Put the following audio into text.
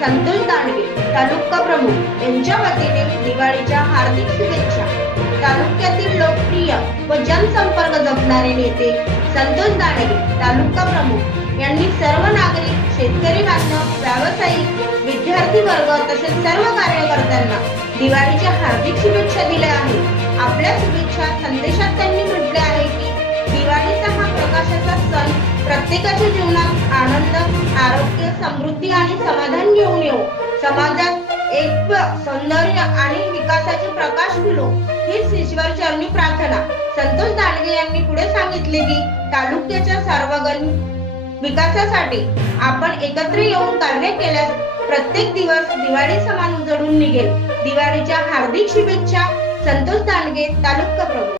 संतोष दाणे तालुका प्रमुख यांच्या वतीने दिवाळीच्या हार्दिक शुभेच्छा. तालुक्यातील लोकप्रिय व जनसंपर्क जपणारे नेते संतोष दांडगे तालुका प्रमुख यांनी सर्व नागरिक शेतकरी बांधव व्यावसायिक विद्यार्थी वर्ग तसेच सर्व कार्यकर्त्यांना दिवाळीच्या हार्दिक शुभेच्छा दिल्या आहेत. आपल्या शुभेच्छा संदेशात त्यांनी म्हटले आहे की दिवाळीचा हा प्रकाशाचा सण प्रत्येकाच्या जीवनात आनंद मुक्ती आणि समाधान घेऊन येऊ. समाजात एक सौंदर्य आणि विकासाचे प्रकाश फुलो हीच ईश्वर चरणी प्रार्थना. संतोष दानगे यांनी पुढे सांगितले की तालुक्याच्या सर्वगण विकासासाठी आपण एकत्र येऊन कार्य केल्यास प्रत्येक दिवस दिवाळी समान उजळून निघेल. दिवाळीच्या हार्दिक शुभेच्छा संतोष दानगे तालुका प्रमुख